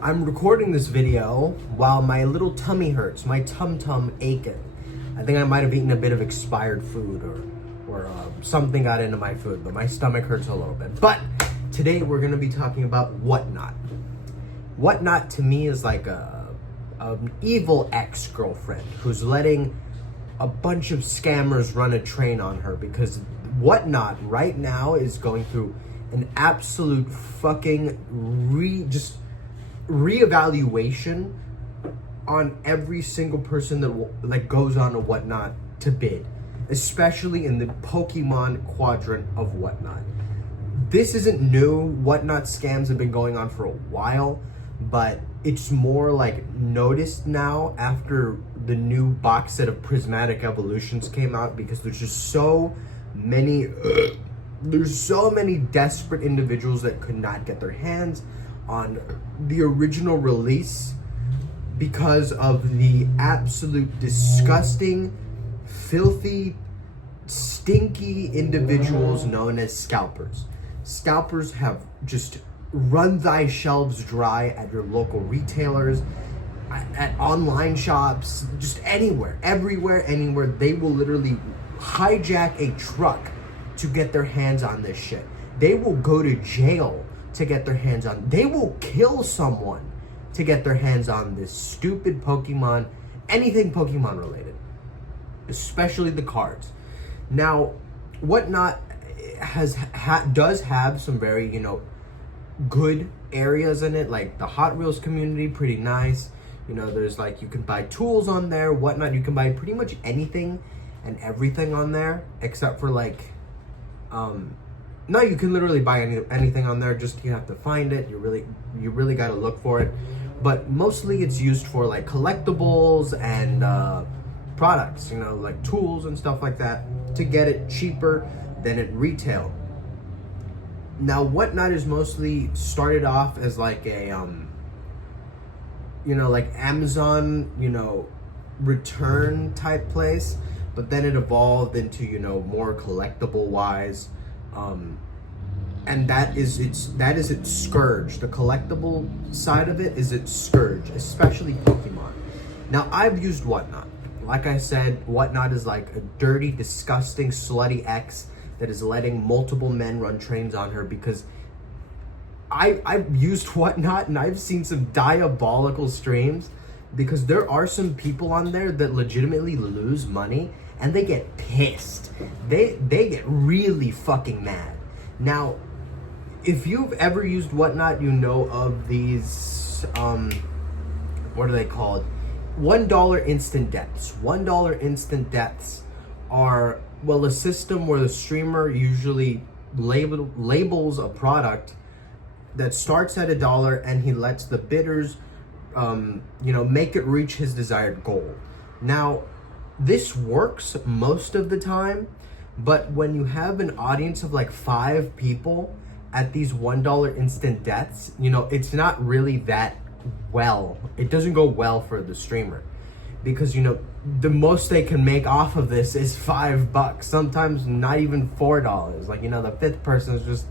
I'm recording this video while my little tummy hurts, my tum-tum aching. I think I might have eaten a bit of expired food or something got into my food, but my stomach hurts a little bit. But today we're gonna be talking about Whatnot. Whatnot to me is like an evil ex-girlfriend who's letting a bunch of scammers run a train on her, because Whatnot right now is going through an absolute fucking reevaluation on every single person that goes on to Whatnot to bid, especially in the Pokemon quadrant of Whatnot. This isn't new. Whatnot scams have been going on for a while, but it's more like noticed now after the new box set of Prismatic Evolutions came out, because there's just so many desperate individuals that could not get their hands on the original release because of the absolute disgusting, filthy, stinky individuals known as scalpers. Scalpers have just run thy shelves dry at your local retailers, at online shops, just anywhere, everywhere, anywhere. They will literally hijack a truck to get their hands on this shit. They will go to jail to get their hands on. They will kill someone to get their hands on this stupid Pokemon, anything Pokemon related, especially the cards. Now, Whatnot does have some very, good areas in it, like the Hot Wheels community, pretty nice. There's like, you can buy tools on there, Whatnot. You can buy pretty much anything and everything on there, except for like, no, you can literally buy anything on there. Just you have to find it. You really got to look for it. But mostly it's used for like collectibles and products, like tools and stuff like that, to get it cheaper than at retail. Now, Whatnot is mostly started off as like a like Amazon, return type place, but then it evolved into, more collectible wise. And that is its scourge. The collectible side of it is its scourge, especially Pokemon. Now, I've used Whatnot. Like I said, Whatnot is like a dirty, disgusting, slutty ex that is letting multiple men run trains on her, because I've used Whatnot and I've seen some diabolical streams, because there are some people on there that legitimately lose money and they get pissed. They get really fucking mad. Now, if you've ever used Whatnot, you know of these, what are they called? $1 instant deaths. $1 instant deaths are, well, a system where the streamer usually labels a product that starts at $1, and he lets the bidders, make it reach his desired goal. Now, this works most of the time, but when you have an audience of like 5 people at these $1 instant deaths, it's not really that well. It doesn't go well for the streamer, because, the most they can make off of this is $5, sometimes not even $4. Like, the fifth person is just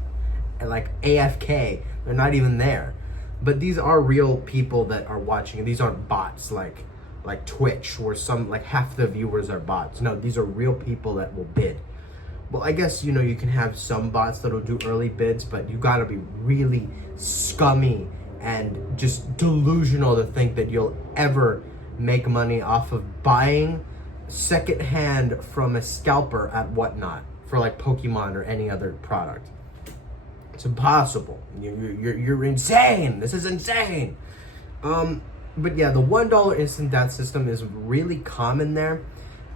like AFK. They're not even there. But these are real people that are watching, and these aren't bots like Twitch, where some, like, half the viewers are bots. No, these are real people that will bid. Well, I guess, you can have some bots that'll do early bids, but you gotta be really scummy and just delusional to think that you'll ever make money off of buying secondhand from a scalper at Whatnot for like Pokemon or any other product. It's impossible. You're insane. This is insane. But yeah, the $1 instant death system is really common there,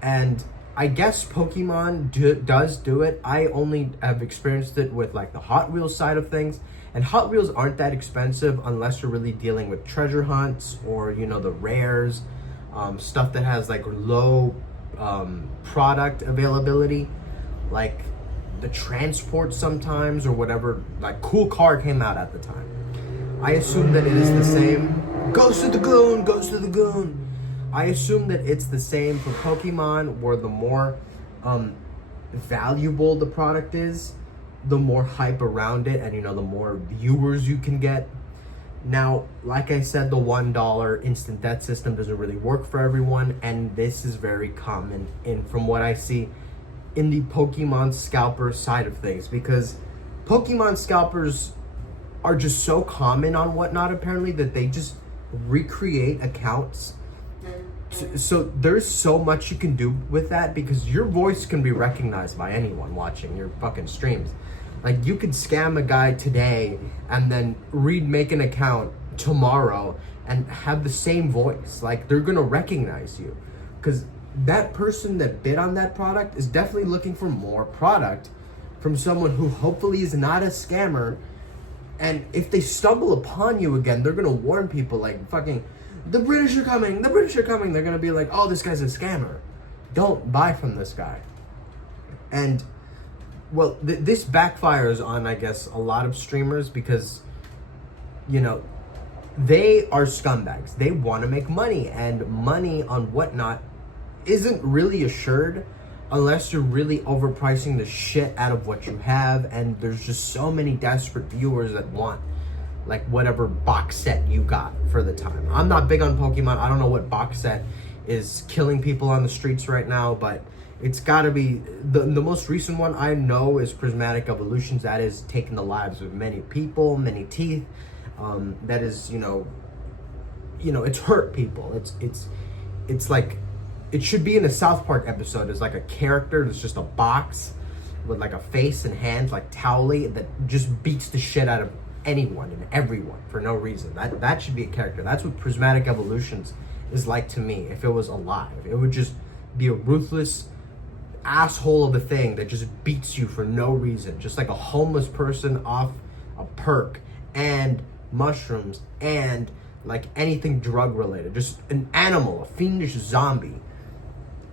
and I guess Pokemon does do it. I only have experienced it with like the Hot Wheels side of things, and Hot Wheels aren't that expensive unless you're really dealing with treasure hunts or, the rares, stuff that has like low product availability, like the transport sometimes, or whatever, like Cool Car came out at the time. I assume that it is the same. Goes to the goon. I assume that it's the same for Pokemon, where the more valuable the product is, the more hype around it, and the more viewers you can get. Now, like I said, the $1 instant death system doesn't really work for everyone, and this is very common from what I see in the Pokemon scalper side of things, because Pokemon scalpers are just so common on Whatnot apparently that they just recreate accounts. So there's so much you can do with that, because your voice can be recognized by anyone watching your fucking streams. Like, you could scam a guy today and then make an account tomorrow and have the same voice. Like, they're gonna recognize you, because that person that bid on that product is definitely looking for more product from someone who hopefully is not a scammer. And if they stumble upon you again, they're gonna warn people like, fucking, the British are coming, the British are coming. They're gonna be like, oh, this guy's a scammer. Don't buy from this guy. And, well, this backfires on, I guess, a lot of streamers, because, you know, they are scumbags. They want to make money, and money on Whatnot isn't really assured unless you're really overpricing the shit out of what you have, and there's just so many desperate viewers that want like whatever box set you got for the time. I'm not big on Pokemon. I don't know what box set is killing people on the streets right now, but it's gotta be the most recent one I know is Prismatic Evolutions. That is taking the lives of many people, many teeth. That is, you know, it's hurt people. It's like, it should be in a South Park episode as like a character that's just a box with like a face and hands like Towley that just beats the shit out of anyone and everyone for no reason. That should be a character. That's what Prismatic Evolutions is like to me. If it was alive, it would just be a ruthless asshole of a thing that just beats you for no reason, just like a homeless person off a perk and mushrooms and like anything drug related, just an animal, a fiendish zombie.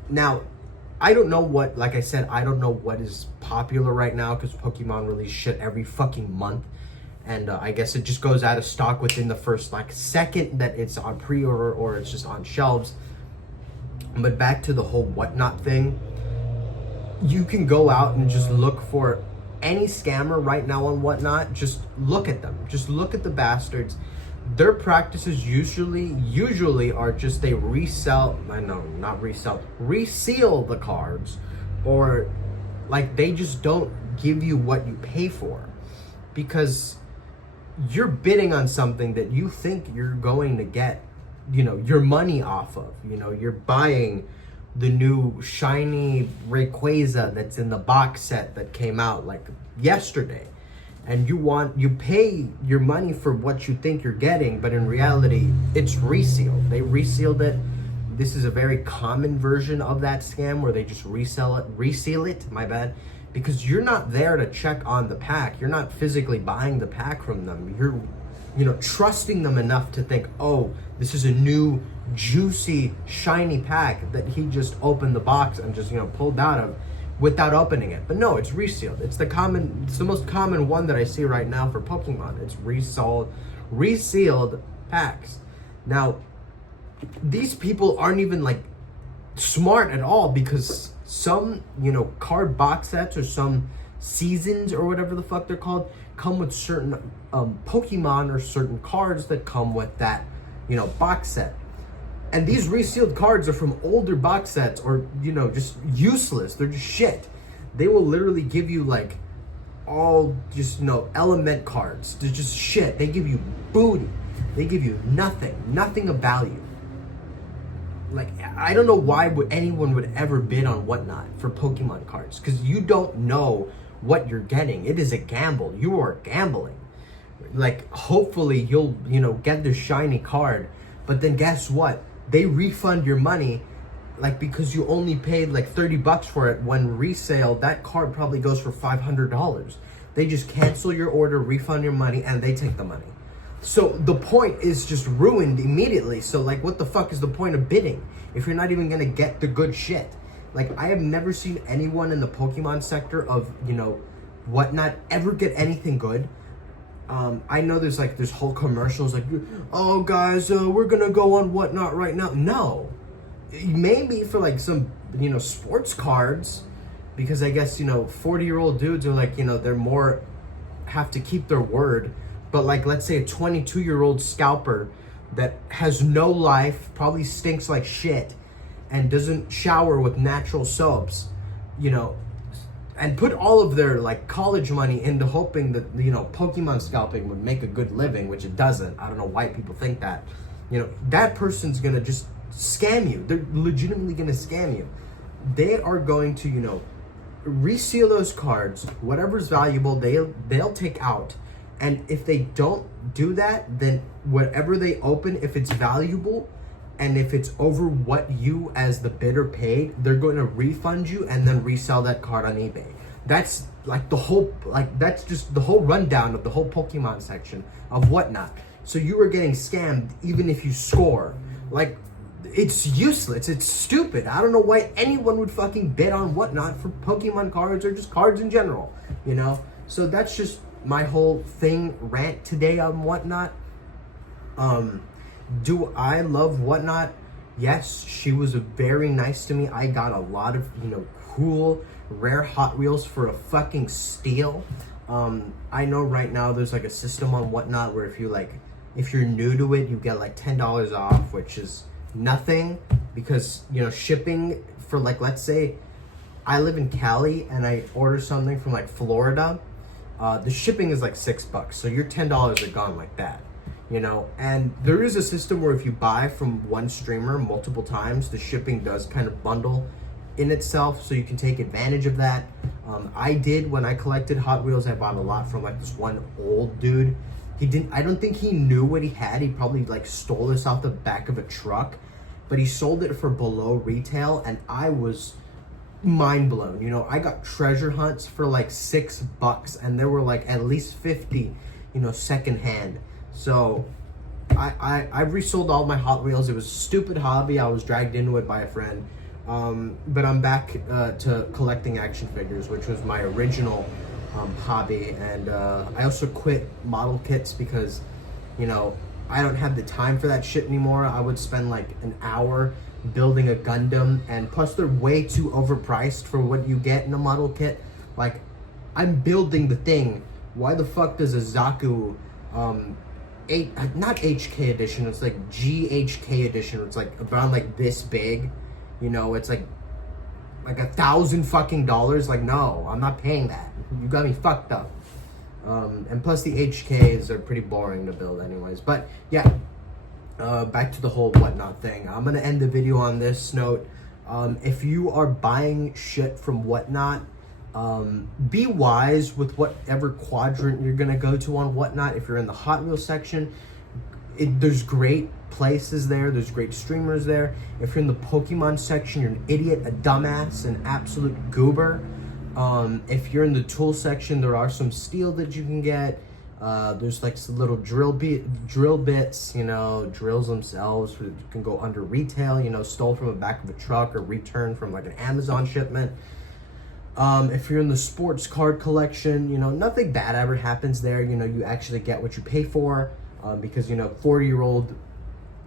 Now, I don't know what, like I said, I don't know what is popular right now, because Pokemon release shit every fucking month. And I guess it just goes out of stock within the first like second that it's on pre-order or it's just on shelves. But back to the whole Whatnot thing, you can go out and just look for any scammer right now on Whatnot. Just look at them. Just look at the bastards. Their practices usually are just they reseal the cards, or like they just don't give you what you pay for, because you're bidding on something that you think you're going to get, you know, your money off of. You know, you're buying the new shiny Rayquaza that's in the box set that came out like yesterday, and you pay your money for what you think you're getting, but in reality it's resealed. They resealed it. This is a very common version of that scam where they just reseal it, my bad, because you're not there to check on the pack. You're not physically buying the pack from them. You're, you know, trusting them enough to think, oh, this is a new juicy shiny pack that he just opened the box and just, you know, pulled out of without opening it. But no, it's resealed. It's the most common one that I see right now for Pokemon. It's resealed packs. Now, these people aren't even like smart at all, because some, you know, card box sets or some seasons or whatever the fuck they're called come with certain Pokemon or certain cards that come with that, you know, box set. And these resealed cards are from older box sets, or, you know, just useless. They're just shit. They will literally give you like all just, you know, element cards. They're just shit. They give you booty. They give you nothing of value. Like, I don't know why anyone would ever bid on Whatnot for Pokemon cards, because you don't know what you're getting. It is a gamble. You are gambling. Like, hopefully you'll, you know, get this shiny card, but then guess what? They refund your money, like, because you only paid like $30 for it. When resale, that card probably goes for $500. They just cancel your order, refund your money, and they take the money. So the point is just ruined immediately. So like, what the fuck is the point of bidding if you're not even gonna get the good shit? Like, I have never seen anyone in the Pokemon sector of, you know, Whatnot ever get anything good. I know there's whole commercials like, oh guys, we're gonna go on Whatnot right now. No, maybe for like some, you know, sports cards, because I guess, you know, 40-year-old dudes are like, you know, they're more have to keep their word. But like, let's say a 22-year-old scalper that has no life, probably stinks like shit, and doesn't shower with natural soaps, you know, and put all of their like college money into hoping that, you know, Pokemon scalping would make a good living, which it doesn't. I don't know why people think that. You know, that person's gonna just scam you. They're legitimately gonna scam you. They are going to, you know, reseal those cards, whatever's valuable, they'll take out. And if they don't do that, then whatever they open, if it's valuable and if it's over what you as the bidder paid, they're going to refund you and then resell that card on eBay. That's like that's just the whole rundown of the whole Pokemon section of Whatnot. So you are getting scammed even if you score. Like, it's useless. It's stupid. I don't know why anyone would fucking bid on Whatnot for Pokemon cards or just cards in general, you know? So that's just my whole rant today on Whatnot. Do I love Whatnot? Yes, she was very nice to me. I got a lot of, you know, cool, rare Hot Wheels for a fucking steal. I know right now there's like a system on Whatnot where if you're new to it, you get like $10 off, which is nothing because, you know, shipping for like, let's say I live in Cali and I order something from like Florida, the shipping is like $6, so your $10 are gone like that, you know. And there is a system where if you buy from one streamer multiple times, the shipping does kind of bundle in itself, so you can take advantage of that. I did when I collected Hot Wheels. I bought a lot from like this one old dude. I don't think he knew what he had. He probably like stole this off the back of a truck, but he sold it for below retail, and I was mind blown. You know, I got treasure hunts for like $6, and there were like at least 50, you know, secondhand. So I resold all my Hot Wheels. It was a stupid hobby. I was dragged into it by a friend. But I'm back to collecting action figures, which was my original hobby. And I also quit model kits because, you know, I don't have the time for that shit anymore. I would spend like an hour building a Gundam, and plus they're way too overpriced for what you get in a model kit. Like, I'm building the thing. Why the fuck does a Zaku not HK edition, it's like GHK edition, it's like around like this big, you know, it's like $1,000 fucking dollars. Like, no, I'm not paying that. You got me fucked up. And plus the HKs are pretty boring to build anyways. But yeah, back to the whole Whatnot thing. I'm gonna end the video on this note. If you are buying shit from Whatnot, be wise with whatever quadrant you're gonna go to on Whatnot. If you're in the Hot Wheels section, there's great places there, there's great streamers there. If you're in the Pokemon section, you're an idiot, a dumbass, an absolute goober. If you're in the tool section, there are some steel that you can get. There's like some little drill bits, you know, drills themselves can go under retail, you know, stole from the back of a truck or returned from like an Amazon shipment. If you're in the sports card collection, you know, nothing bad ever happens there. You know, you actually get what you pay for, because, you know, 40-year-old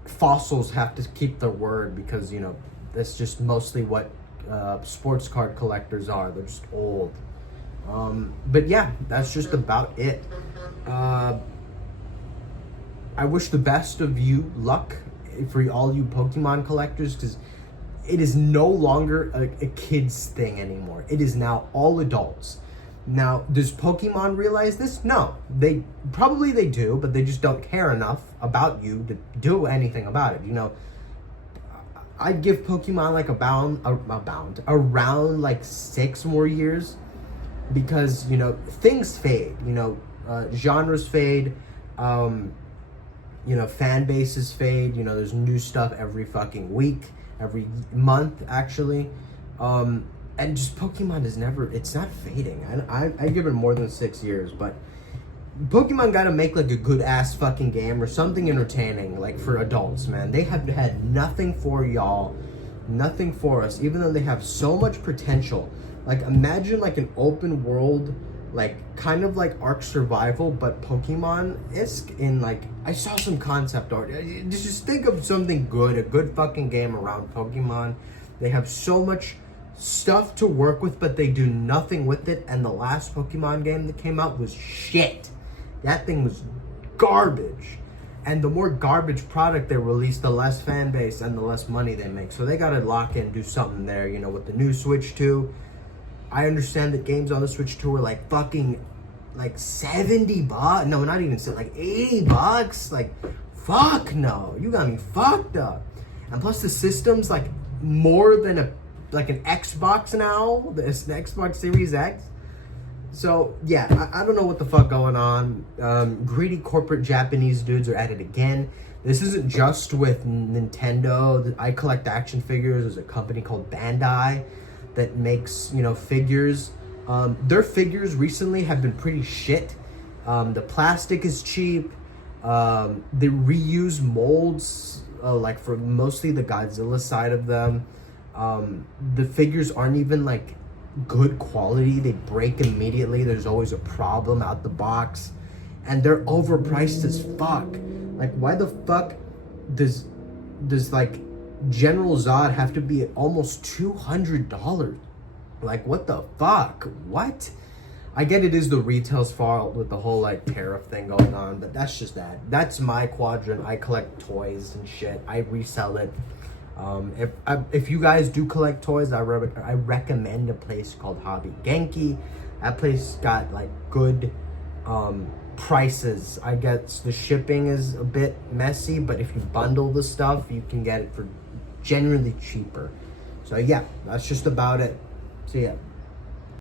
fossils have to keep their word, because, you know, that's just mostly what sports card collectors are. They're just old. But yeah, that's just about it. I wish the best of you luck for all you Pokemon collectors, because it is no longer a kid's thing anymore. It is now all adults. Now, does Pokemon realize this? No. They do, but they just don't care enough about you to do anything about it. You know, I'd give Pokemon like around like 6 more years, because, you know, things fade, you know, genres fade, you know, fan bases fade, you know, there's new stuff every fucking week, every month actually, and just Pokemon is it's not fading. I give it more than 6 years, but Pokemon gotta make like a good ass fucking game or something entertaining, like for adults, man. They have had nothing for y'all, nothing for us, even though they have so much potential. Like, imagine like an open world, like kind of like Ark Survival, but Pokemon-esque in like, I saw some concept art. Just think of something good, a good fucking game around Pokemon. They have so much stuff to work with, but they do nothing with it. And the last Pokemon game that came out was shit. That thing was garbage. And the more garbage product they release, the less fan base and the less money they make. So they gotta lock in, do something there, you know, with the new Switch 2. I understand that games on the Switch 2 are like fucking like 70 bucks. No, not even like 80 bucks. Like, fuck no. You got me fucked up. And plus the system's like more than an Xbox now. It's the Xbox Series X. So yeah, I don't know what the fuck going on. Greedy corporate Japanese dudes are at it again. This isn't just with Nintendo. I collect action figures. There's a company called Bandai that makes, you know, figures. Their figures recently have been pretty shit. The plastic is cheap. They reuse molds, like for mostly the Godzilla side of them. The figures aren't even like good quality. They break immediately. There's always a problem out the box, and they're overpriced as fuck. Like, why the fuck does like General Zod have to be almost $200? Like, what the fuck? What? I get it is the retail's fault with the whole like tariff thing going on, but that's just that. That's my quadrant. I collect toys and shit. I resell it. If you guys do collect toys, I recommend a place called Hobby Genki. That place got like good prices. I guess the shipping is a bit messy, but if you bundle the stuff, you can get it for generally cheaper. So yeah, that's just about it. See ya.